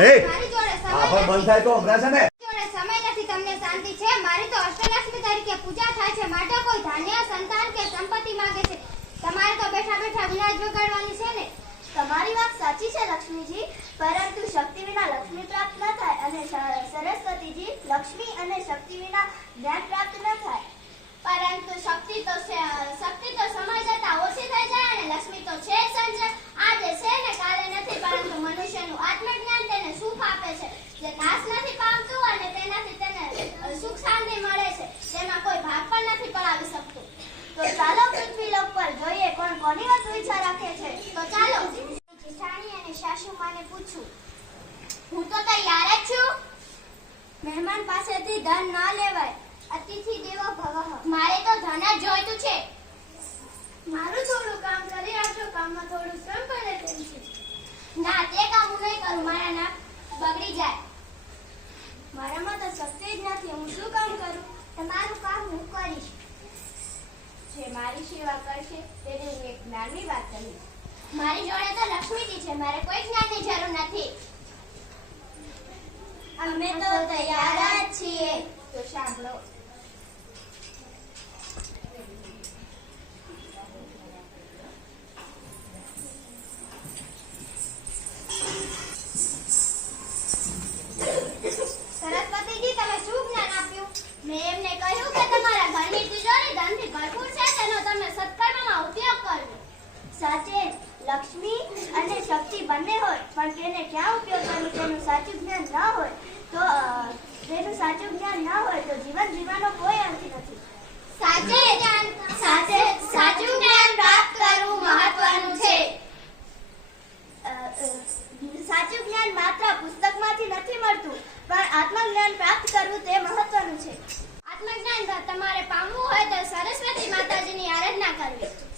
મારી જોડે સમય બંધ થાય તો હમણાં છે ને જોડે સમય નથી તમને શાંતિ છે મારી તો અષ્ટલક્ષ્મી તરીકે પૂજા થાય છે માટે કોઈ ધાન્ય સંતાન કે સંપત્તિ માંગે છે તમારે તો બેઠા બેઠા વિનાશ વગાડવાની છે ને તમારી વાત સાચી છે લક્ષ્મીજી પરંતુ શક્તિ વિના લક્ષ્મી પ્રાપ્ત ન થાય અને સરસ્વતીજી લક્ષ્મી અને શક્તિ વિના જ્ઞાન પ્રાપ્ત ન થાય પરંતુ શક્તિ તો સમય જતા ઓછી થઈ જાય અને લક્ષ્મી તો છે સંજય આજે છે ને કાલે નથી પરંતુ મનુષ્યનું આત્મજ્ઞાન તેને સુખ આપે છે જે નાશ નથી પામતું અને તેનાથી તેને સુખ શાંતિ મળે છે તેમાં કોઈ ભાગ પણ નથી પડાવી શકતું તો ચાલો પૃથ્વીલોક પર જોઈએ કોણ કોની વધુ ઈચ્છા રાખે છે તો ચાલો જેઠાણી અને સાસુ માને પૂછું હું તો તૈયાર જ છું મહેમાન પાસેથી ધન ના લેવાય અતિથિ દેવો ભવઃ મારે તો ધન જ જોઈતું છે મારું થોડું કામ કરી આપજો કામમાં થોડું શ્રમ પડે તેમ છે ના તે કામ હું નહીં કરું મારા નાક બગડી જાય મારામાં તો શક્તિ જ નથી હું શું કામ કરું તમારું કામ હું કરીશ જે મારી સેવા કરશે તેને હું એક જ્ઞાનની વાત કહીશ મારી જોડે તો લક્ષ્મીજી છે મારે કોઈ જ્ઞાનની જરૂર નથી અમે તો તૈયાર જ છીએ તો સાંભળો સરસ્વતીજી તમે શું જ્ઞાન આપ્યું મેં એમને કહ્યું કે તમારા ઘરની તિજોરી ધનથી ભરપૂર છે તેનો તમે સત્કર્મમાં ઉપયોગ કરજો સાચે લક્ષ્મી અને શક્તિ બંને હોય પણ તેને ક્યાં ઉપયોગ કરવું તેનું સાચું જ્ઞાન ન હોય તો જીવન જીવવાનો કોઈ અર્થ નથી સાચું જ્ઞાન પ્રાપ્ત કરવું મહત્વનું છે સાચું જ્ઞાન માત્ર પુસ્તકમાંથી નથી મળતું પણ આત્મજ્ઞાન પ્રાપ્ત કરવું તે મહત્વનું છે આત્મજ્ઞાન તમારે પામવું હોય તો સરસ્વતી માતાજીની આરાધના કરવી